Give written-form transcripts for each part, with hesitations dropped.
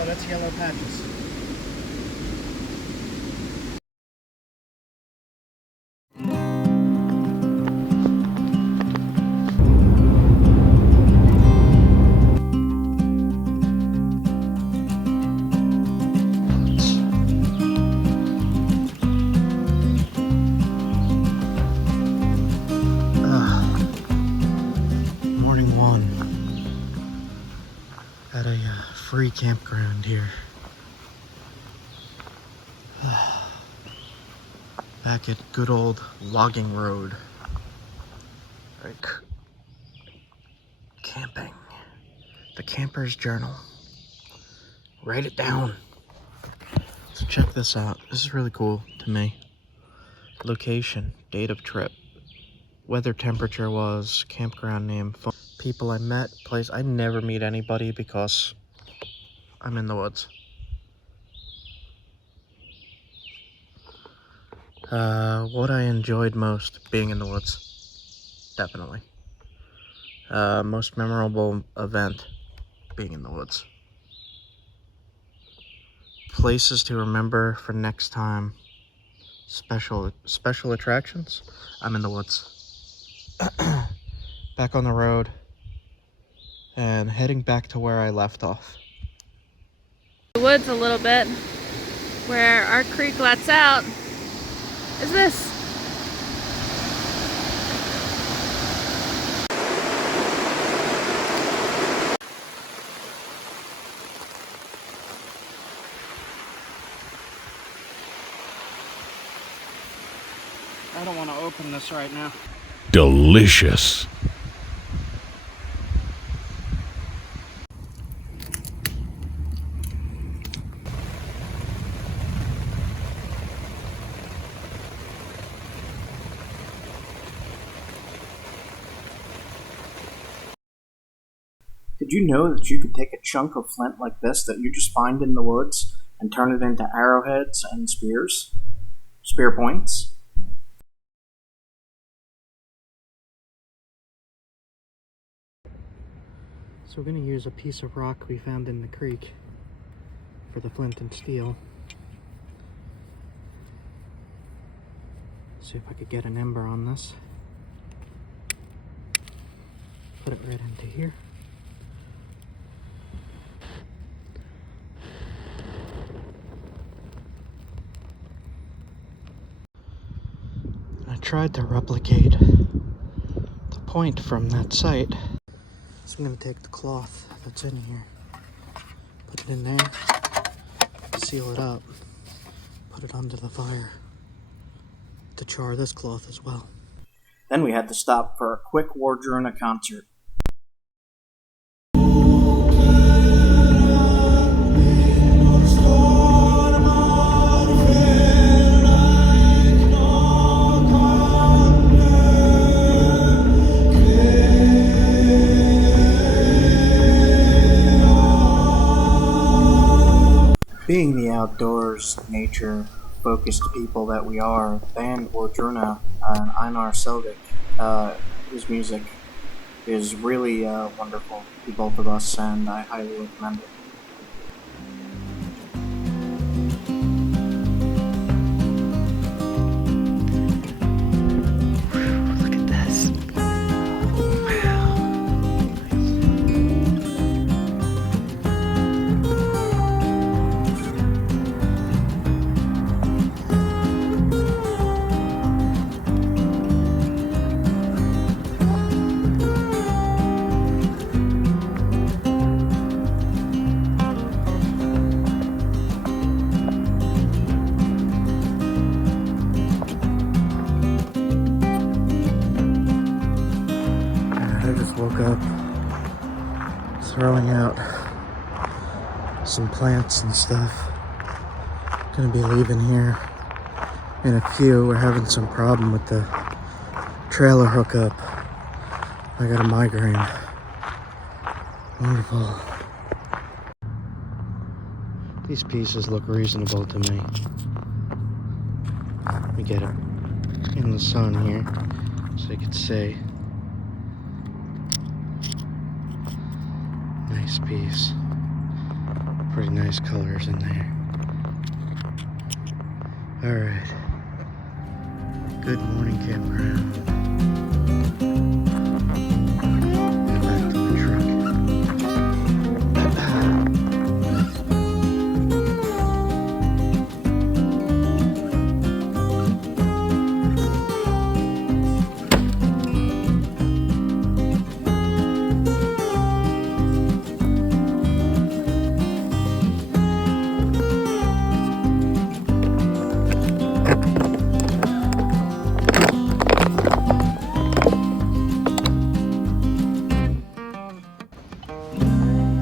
Oh, that's yellow patches. Morning one at a free campground here. Back at good old logging road. Like camping. The camper's journal. Write it down. So check this out. This is really cool to me. Location, date of trip, weather temperature was, campground name, phone, people I met, place. I never meet anybody because I'm in the woods. What I enjoyed most being in the woods, definitely. Most memorable event, being in the woods. Places to remember for next time, special attractions, I'm in the woods. Back on the road and heading back to where I left off. The woods a little bit, where our creek lets out, is this. I don't want to open this right now. Delicious. Did you know that you could take a chunk of flint like this that you just find in the woods and turn it into arrowheads and spears? Spear points? So we're going to use a piece of rock we found in the creek for the flint and steel. See if I could get an ember on this. Put it right into here. I tried to replicate the point from that site. So I'm going to take the cloth that's in here, put it in there, seal it up, put it under the fire to char this cloth as well. Then we had to stop for a quick Wardruna concert. Being the outdoors, nature-focused people that we are, band Wardruna and Einar Selvik, his music is really wonderful to both of us, and I highly recommend it. Look at this. I just woke up throwing out some plants and stuff. Gonna be leaving here in a few. We're having some problem with the trailer hookup. I got a migraine. Wonderful. These pieces look reasonable to me. Let me get it in the sun here so you can see. Nice piece. Pretty nice colors in there. Alright. Good morning, campground. Get back to the truck.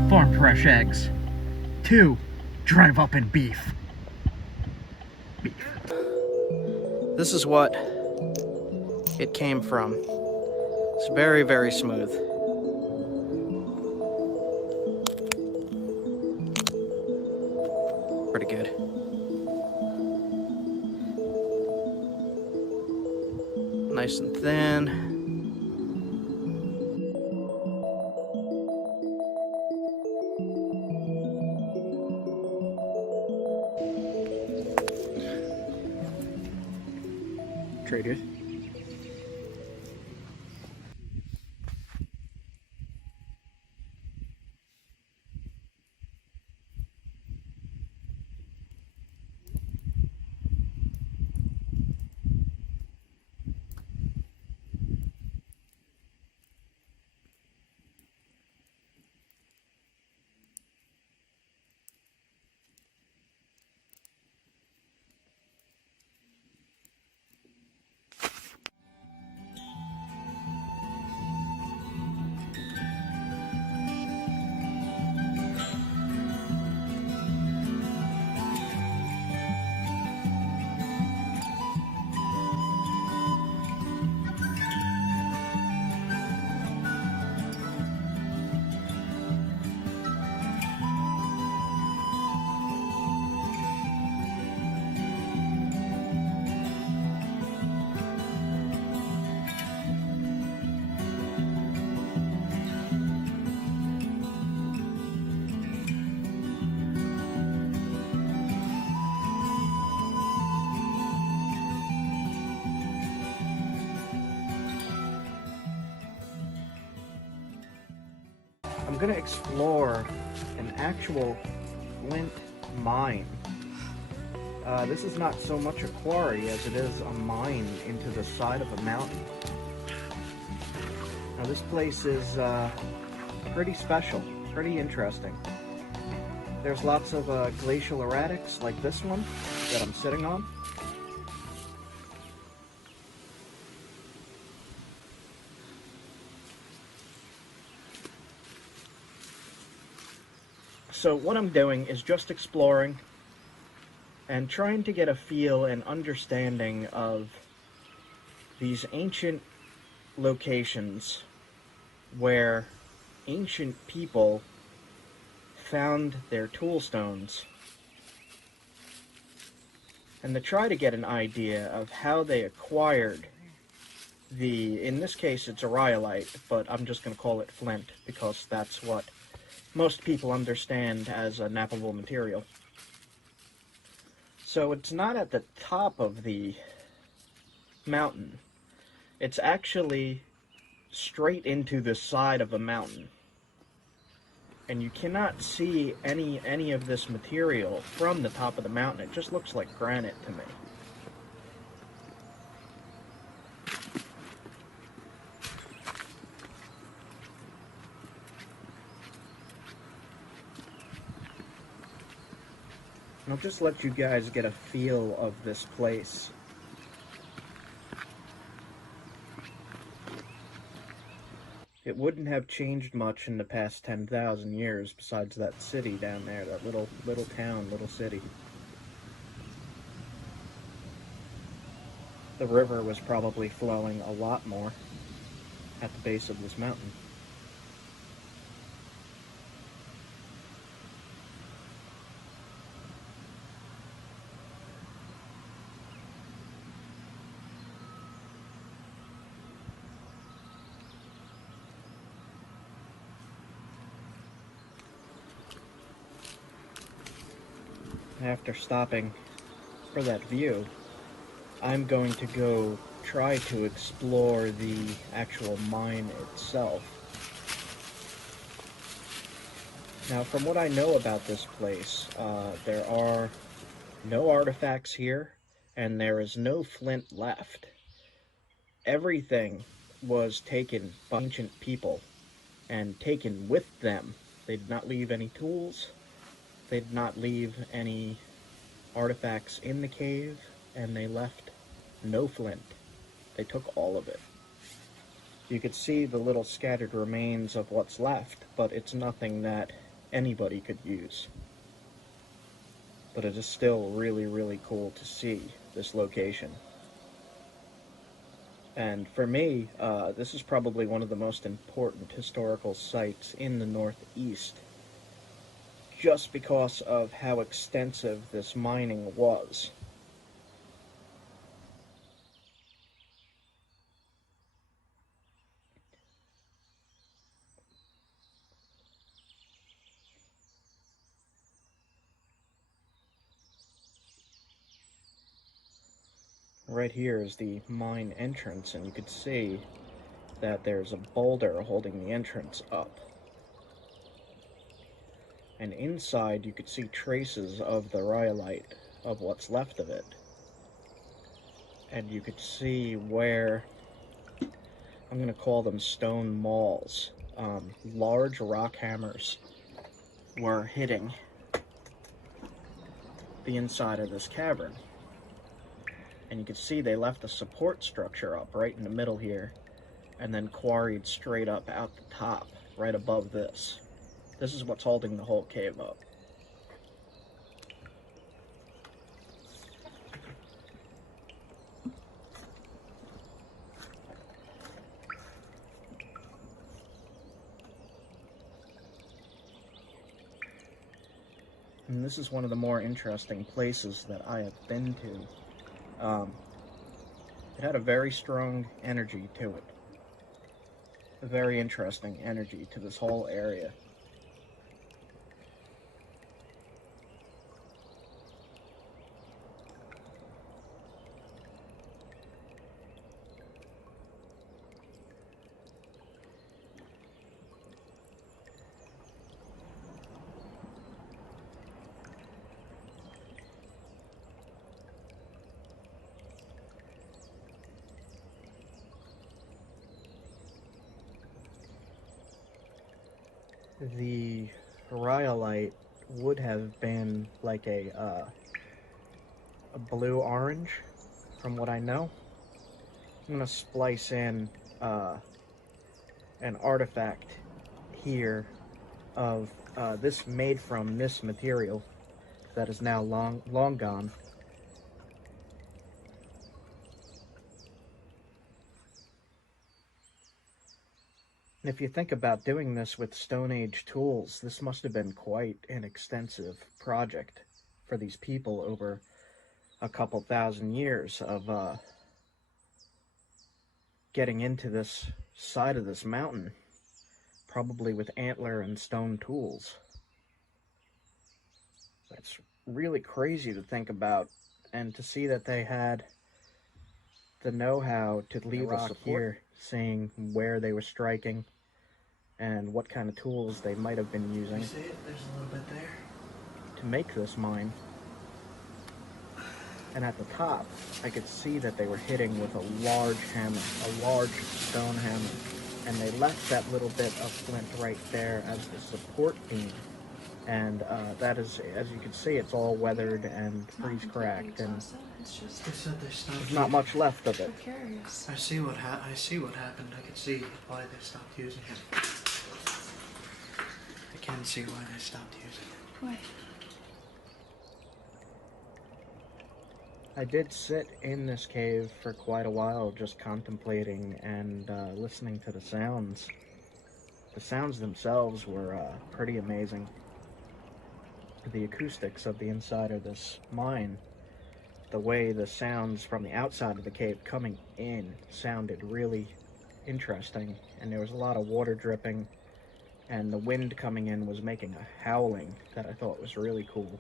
Farm fresh eggs. 2. Drive up in beef. This is what it came from. It's very, very smooth. Pretty good. Nice and thin. Traded. I'm gonna explore an actual flint mine. This is not so much a quarry as it is a mine into the side of a mountain. Now this place is pretty special, pretty interesting. There's lots of glacial erratics like this one that I'm sitting on. So what I'm doing is just exploring and trying to get a feel and understanding of these ancient locations where ancient people found their toolstones, and to try to get an idea of how they acquired in this case it's a rhyolite, but I'm just going to call it flint because that's what most people understand as a nappable material. So it's not at the top of the mountain. It's actually straight into the side of a mountain. And you cannot see any of this material from the top of the mountain. It just looks like granite to me. I'll just let you guys get a feel of this place. It wouldn't have changed much in the past 10,000 years besides that city down there, that little town, little city. The river was probably flowing a lot more at the base of this mountain. after stopping for that view, I'm going to go try to explore the actual mine itself. Now, from what I know about this place, there are no artifacts here, and there is no flint left. Everything was taken by ancient people and taken with them. They did not leave any tools, they did not leave any artifacts in the cave, and they left no flint. They took all of it. You could see the little scattered remains of what's left, but it's nothing that anybody could use. But it is still really, really cool to see this location. And for me, this is probably one of the most important historical sites in the Northeast, just because of how extensive this mining was. Right here is the mine entrance, and you could see that there's a boulder holding the entrance up. And inside you could see traces of the rhyolite, of what's left of it. And you could see where, I'm going to call them stone mauls, large rock hammers were hitting the inside of this cavern. And you can see they left a support structure up right in the middle here, and then quarried straight up out the top, right above this. This is what's holding the whole cave up. And this is one of the more interesting places that I have been to. It had a very strong energy to it. A very interesting energy to this whole area. The rhyolite would have been like a blue-orange, from what I know. I'm going to splice in an artifact here of this made from this material that is now long gone. And if you think about doing this with Stone Age tools, this must have been quite an extensive project for these people over a couple thousand years of getting into this side of this mountain, probably with antler and stone tools. It's really crazy to think about, and to see that they had the know-how to leave us here, saying where they were striking and what kind of tools they might have been using. See it? There's a little bit there. To make this mine. And at the top, I could see that they were hitting with a large hammer, a large stone hammer. And they left that little bit of flint right there as the support beam. And that is, as you can see, it's all weathered and freeze-cracked, and there's not much left of it. I see what happened. I can see why they stopped using it. I can see why they stopped using it. Why? I did sit in this cave for quite a while, just contemplating and listening to the sounds. The sounds themselves were pretty amazing. The acoustics of the inside of this mine, the way the sounds from the outside of the cave coming in sounded really interesting, and there was a lot of water dripping, and the wind coming in was making a howling that I thought was really cool.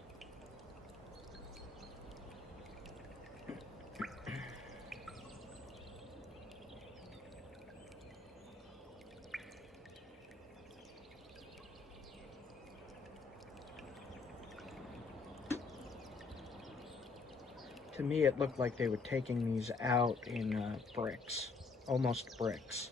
To me, it looked like they were taking these out in bricks, almost bricks.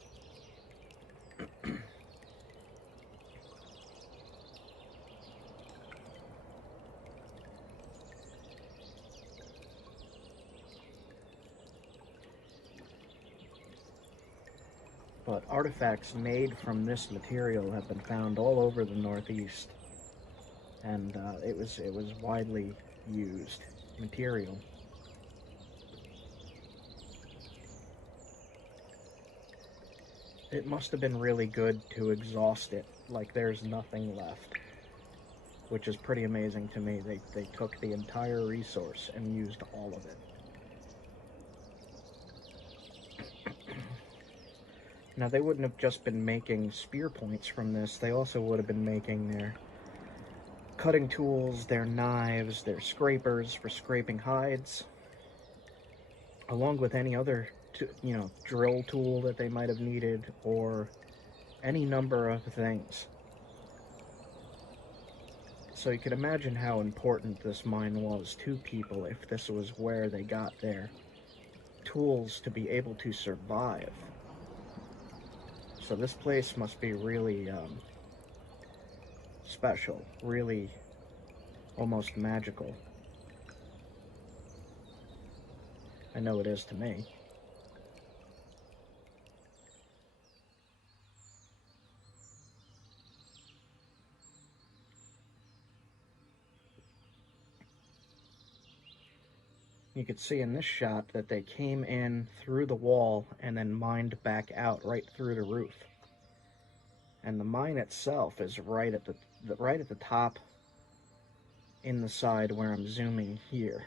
But artifacts made from this material have been found all over the Northeast, and it was widely used material. It must have been really good to exhaust it, like there's nothing left, which is pretty amazing to me. They took the entire resource and used all of it. Now, they wouldn't have just been making spear points from this. They also would have been making their cutting tools, their knives, their scrapers for scraping hides, along with any other, drill tool that they might have needed, or any number of things. So you could imagine how important this mine was to people if this was where they got their tools to be able to survive. So this place must be really special, really almost magical. I know it is to me. You could see in this shot that they came in through the wall and then mined back out right through the roof. And the mine itself is right at the top in the side where I'm zooming here.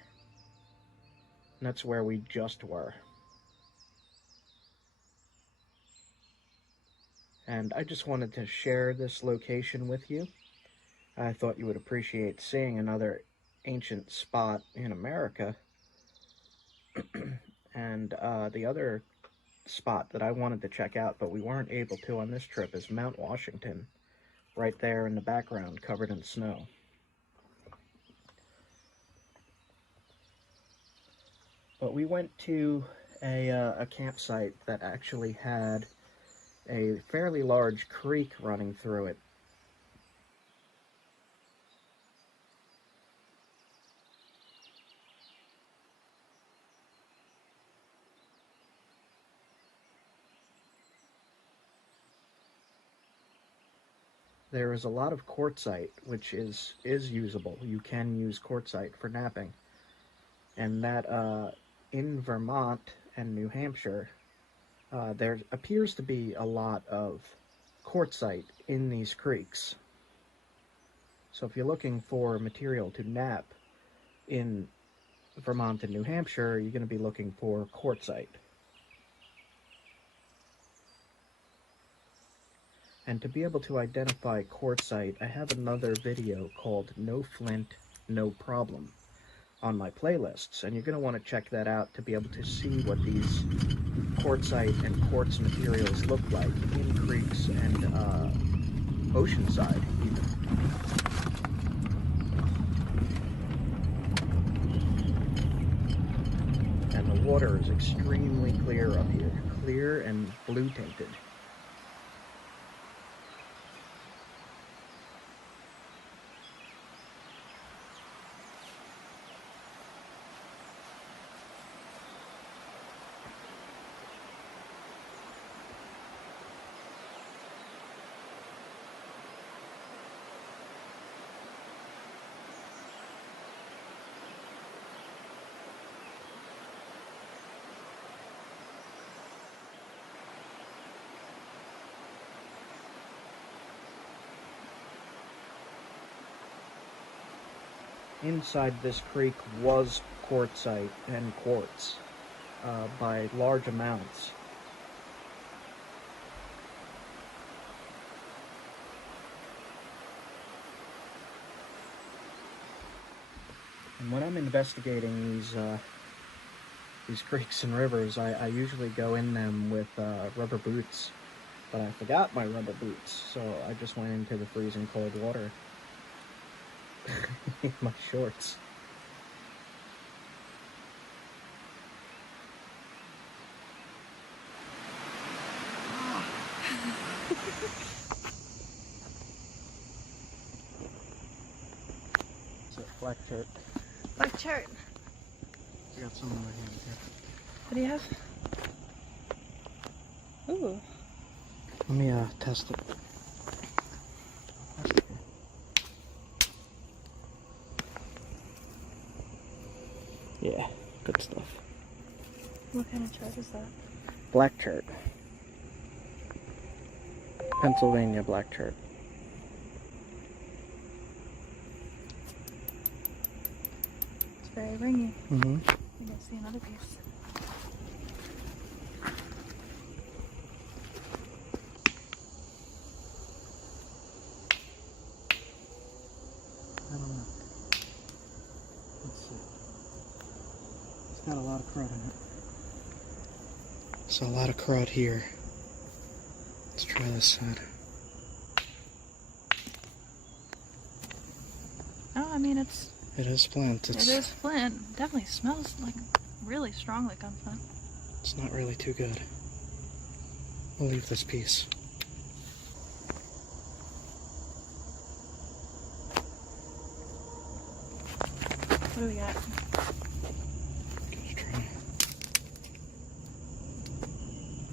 And that's where we just were. And I just wanted to share this location with you. I thought you would appreciate seeing another ancient spot in America. And the other spot that I wanted to check out, but we weren't able to on this trip, is Mount Washington, right there in the background, covered in snow. But we went to a campsite that actually had a fairly large creek running through it. There is a lot of quartzite, which is usable. You can use quartzite for knapping. And that in Vermont and New Hampshire, there appears to be a lot of quartzite in these creeks. So if you're looking for material to knap in Vermont and New Hampshire, you're going to be looking for quartzite. And to be able to identify quartzite, I have another video called No Flint, No Problem on my playlists, and you're going to want to check that out to be able to see what these quartzite and quartz materials look like in creeks and oceanside even. And the water is extremely clear up here, clear and blue tinted. Inside this creek was quartzite and quartz by large amounts. And when I'm investigating these creeks and rivers, I usually go in them with rubber boots, but I forgot my rubber boots, so I just went into the freezing cold water in my shorts. It's a black chert. Black chert. I got some in my hand here. What do you have? Ooh. Let me test it. Yeah, good stuff. What kind of chart is that? Black chert. Pennsylvania black chert. It's very ringy. Mm-hmm. You can see another piece. I don't know. Let's see. It's got a lot of crud in it. So a lot of crud here. Let's try this side. Oh, I mean, it is flint. is flint. Definitely smells like really strong like gunflint. It's not really too good. We'll leave this piece. What do we got? Just try.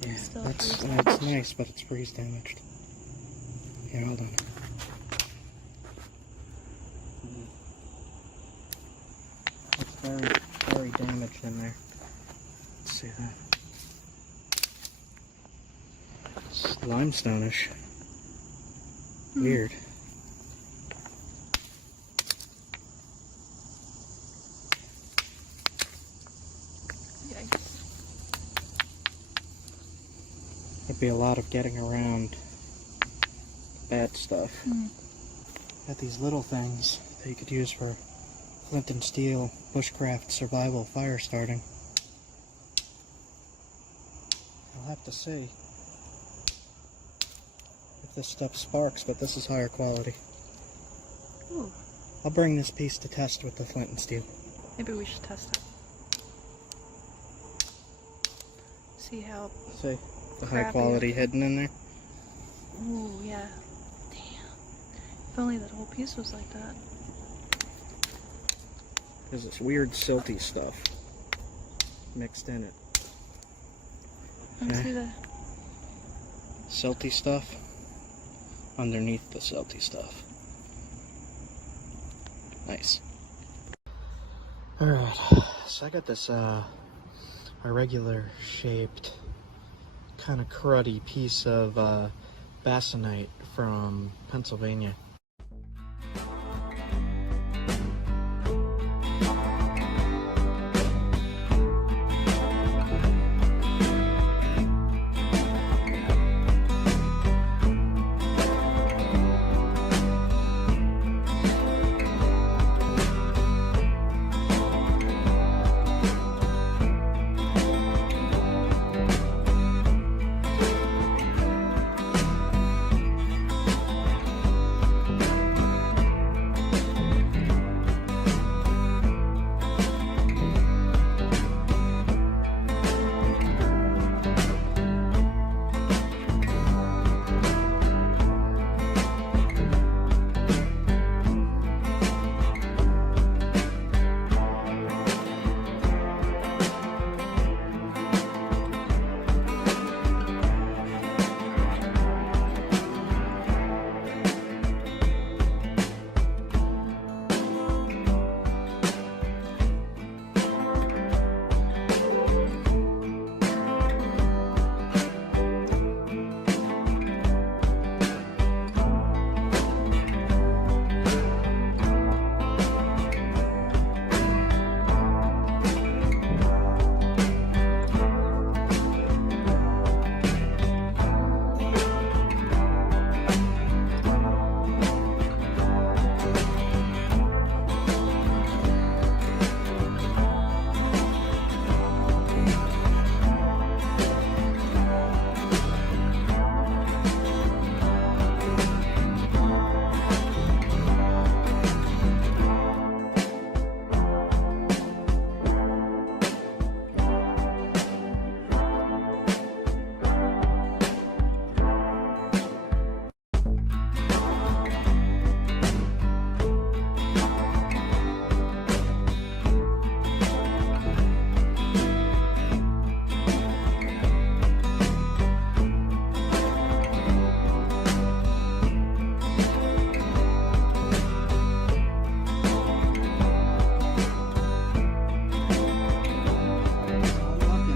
Yeah, Still that's freeze it's nice, but it's freeze damaged. Here, hold on. It's very, very damaged in there. Let's see that. It's limestone-ish. Weird. Yikes. There'd be a lot of getting around bad stuff. Got these little things that you could use for flint and steel, bushcraft, survival, fire starting. I'll have to see if this stuff sparks, but this is higher quality. Ooh. I'll bring this piece to test with the flint and steel. Maybe we should test it. See how. See the high Crappy. quality hidden in there? Ooh, yeah. Damn. If only that whole piece was like that. There's this weird silty stuff mixed in it. Let me Okay. see the. Silty stuff underneath the silty stuff. Nice. Alright, so I got this irregular shaped, kind of cruddy piece of basanite from Pennsylvania.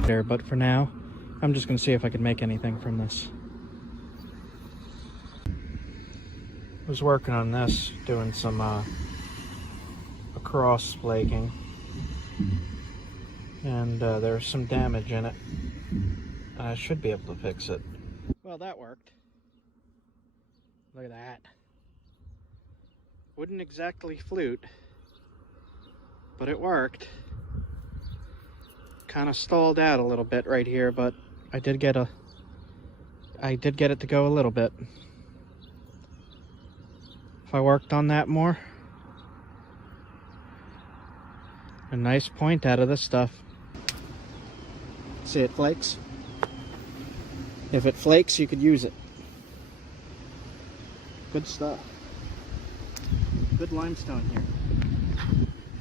there, but for now, I'm just gonna see if I can make anything from this. I was working on this, doing some across flaking, and there's some damage in it. I should be able to fix it. Well, that worked. Look at that. Wouldn't exactly flute, but it worked. Kind of stalled out a little bit right here, but I did get it to go a little bit. If I worked on that more, a nice point out of this stuff. See, it flakes. If it flakes, you could use it. Good stuff. Good limestone here.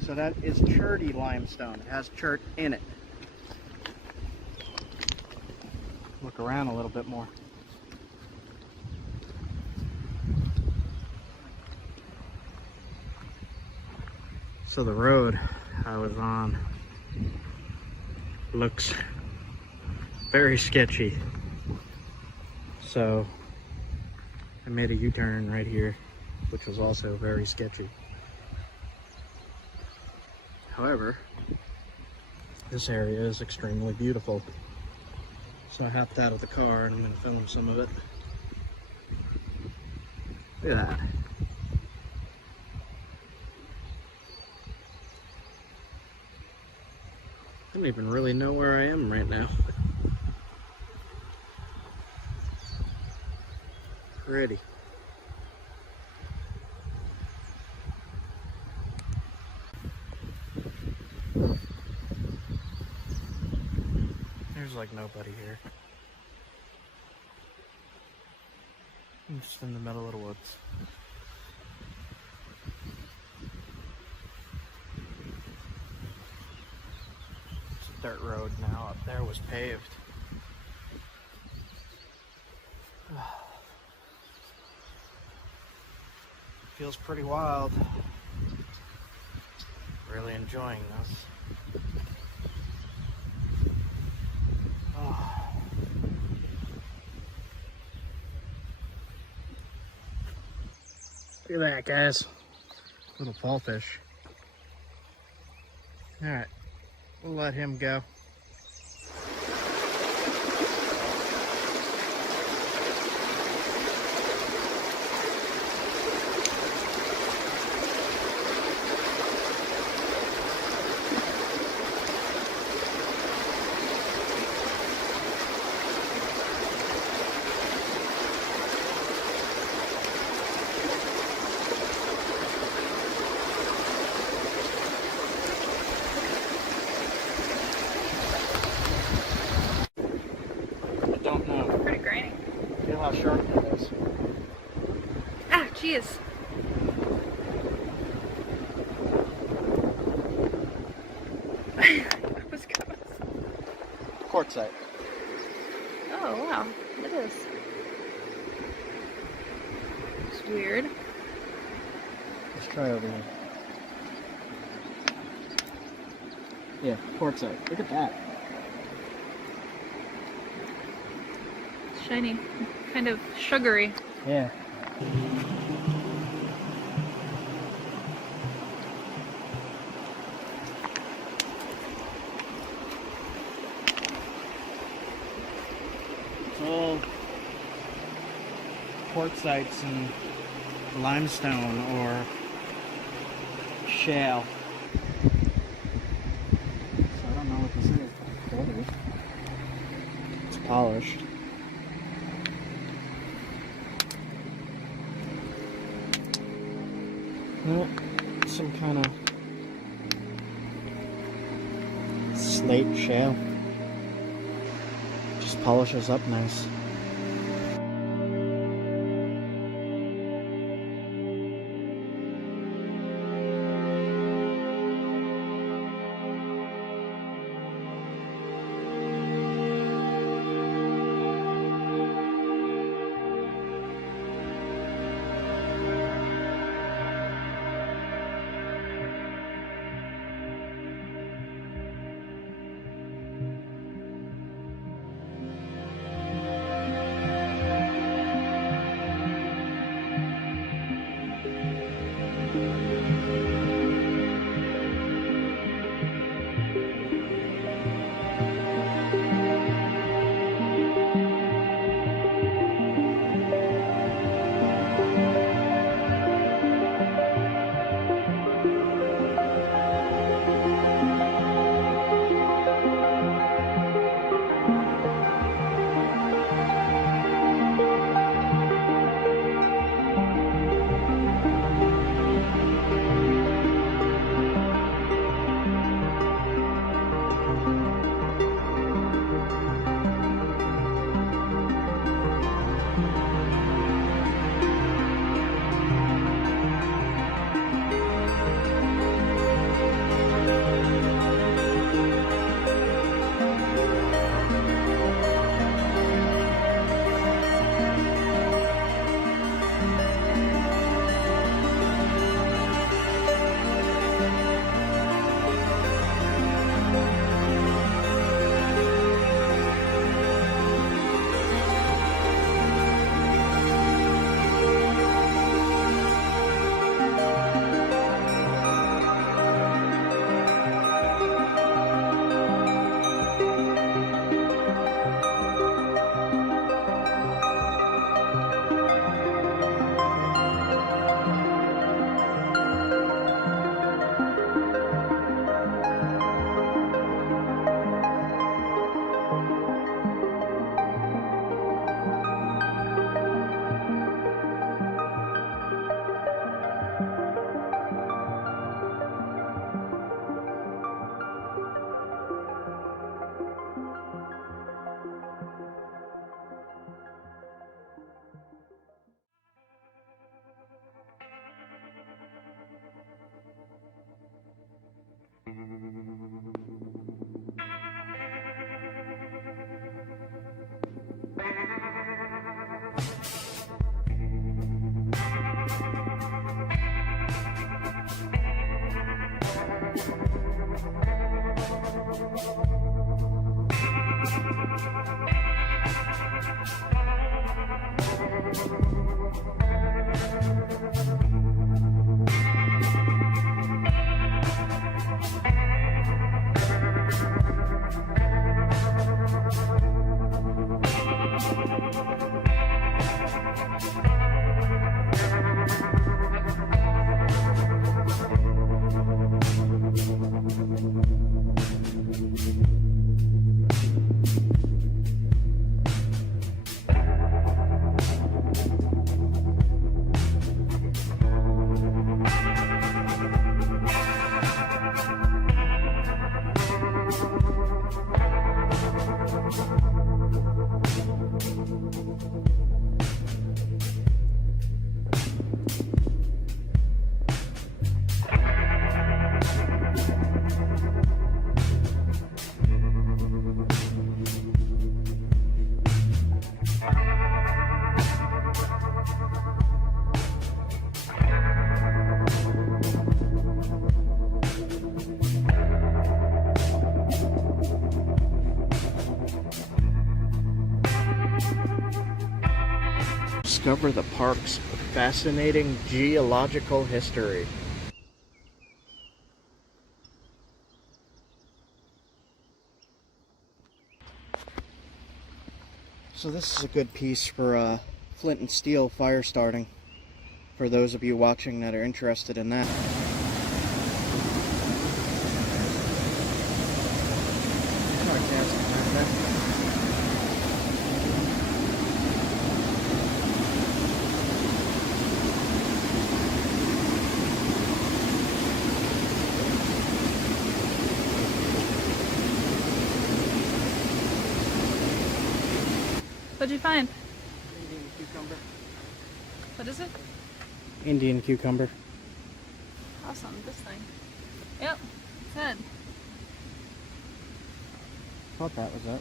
So that is CHERT limestone. It has CHERT in it. Look around a little bit more. So the road I was on looks very sketchy. So I made a U-turn right here, which was also very sketchy. However, this area is extremely beautiful. So I hopped out of the car and I'm going to film some of it. Look at that. I don't even really know where I am right now. Pretty. There's like nobody here. I'm just in the middle of the woods. It's a dirt road now. Up there was paved. Feels pretty wild. Really enjoying this. Oh. Look at that, guys. Little fall fish. Alright, we'll let him go. Don't know. Pretty grainy. Feel how sharp that is. Ah, jeez. That was gross. Quartzite. Oh, wow. It is. It's weird. Let's try over here. Yeah, quartzite. Look at that. Shiny. Kind of sugary. Yeah. It's all quartzites and limestone or shale. So I don't know what this is. It's polished. No, some kind of slate shale. Just polishes up nice. Discover the park's fascinating geological history. So this is a good piece for flint and steel fire starting, for those of you watching that are interested in that. What'd you find? Indian cucumber. What is it? Indian cucumber. Awesome, this thing. Yep, it's it. Thought that was it.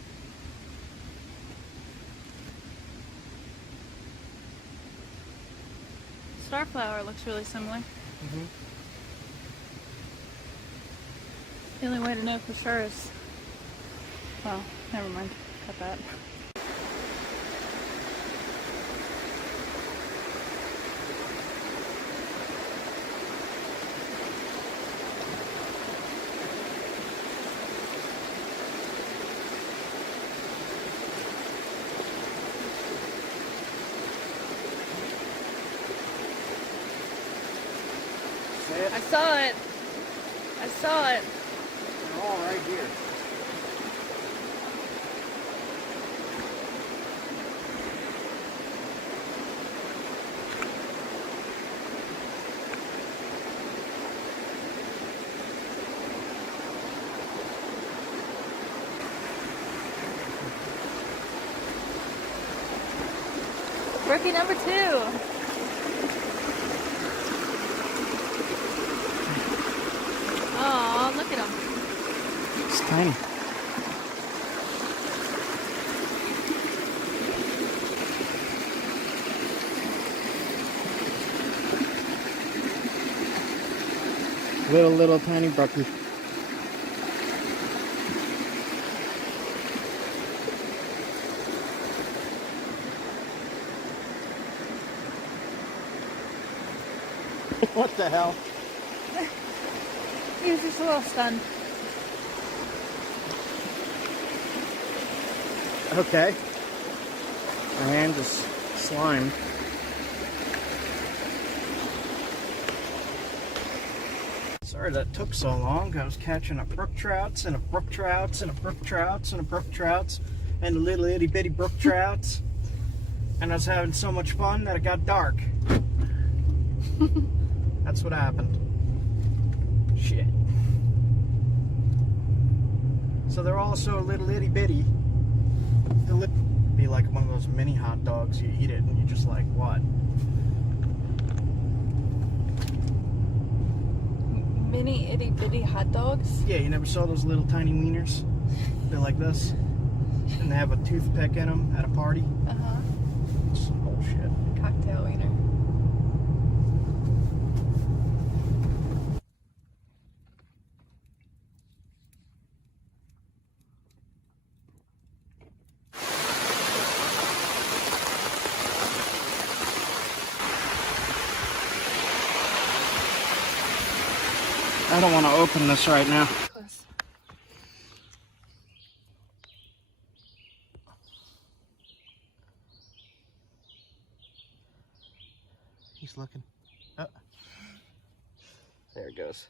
Starflower looks really similar. Mm-hmm. The only way to know for sure is... Well, never mind. Cut that. I saw it. I saw it. They're all right here. Rookie number 2. Oh, look at him. It's tiny. Little tiny brookie. What the hell? He was just a little stunned. Okay. My hand is slimed. Sorry that took so long. I was catching a brook trouts and a brook trouts and a brook trouts and a brook trouts and a little itty bitty brook trouts. And I was having so much fun that it got dark. That's what happened. Shit. So they're all so little itty bitty. They'll be like one of those mini hot dogs. You eat it and you're just like, what? Mini itty bitty hot dogs? Yeah, you never saw those little tiny wieners? They're like this. And they have a toothpick in them at a party. Uh-huh. It's some bullshit. Cocktail wiener. I don't want to open this right now. Close. He's looking. Oh. There it goes.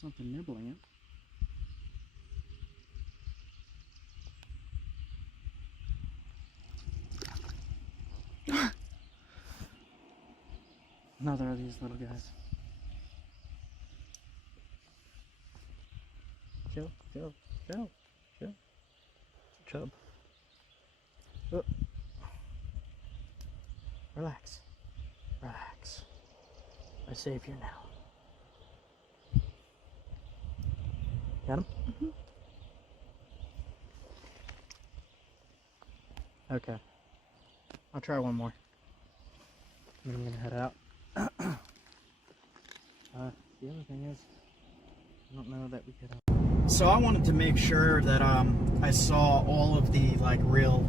Something nibbling it. Another of these little guys. Chill, chill, chill, chill. Chub. Oh. Relax. Relax. My savior now. Got him? Mm-hmm. Okay. I'll try one more. Then I'm gonna head out. The other thing is, I don't know that we could. So I wanted to make sure that I saw all of the like real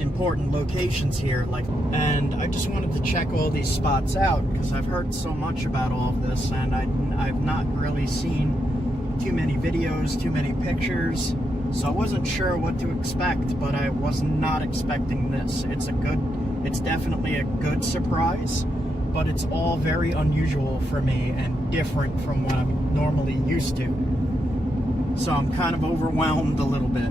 important locations here, and I just wanted to check all these spots out because I've heard so much about all of this, and I've not really seen too many videos, too many pictures, so I wasn't sure what to expect, but I was not expecting this. It's definitely a good surprise, but it's all very unusual for me and different from what I'm normally used to. So I'm kind of overwhelmed a little bit.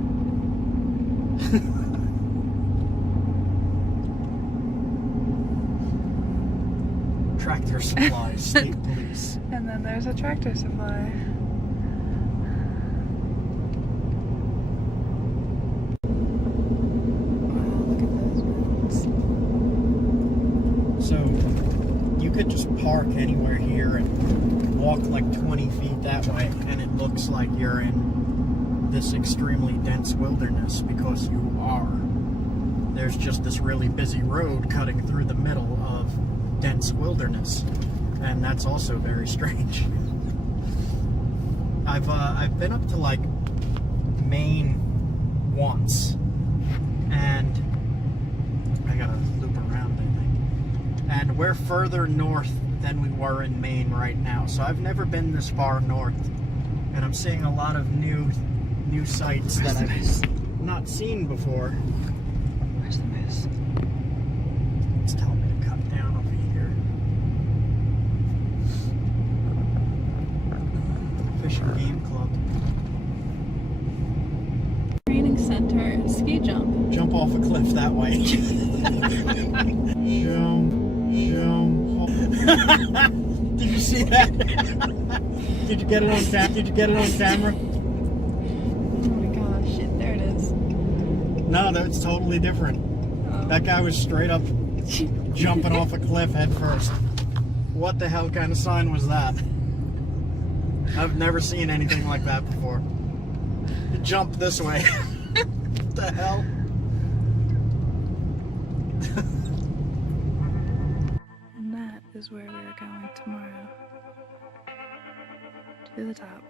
Tractor Supply, State Police. And then there's a Tractor Supply. Look at those mountains. So you could just park anywhere here and walk like 20 feet that way, and it looks like you're in this extremely dense wilderness because you are. There's just this really busy road cutting through the middle of dense wilderness, and that's also very strange. I've been up to like Maine once, and I gotta loop around, I think. And we're further north than we were in Maine right now, so I've never been this far north, and I'm seeing a lot of new sights that I've not seen before. Where's the moose? It's telling me to cut down over here. Fish and Game Club. Training center, ski jump. Jump off a cliff that way. Jump. Did you see that? Did you get it on camera? Oh my gosh, shit, there it is. No, that's totally different. Oh. That guy was straight up jumping off a cliff head first. What the hell kind of sign was that? I've never seen anything like that before. You jump this way. What the hell? And that is where we are going tomorrow. To the top.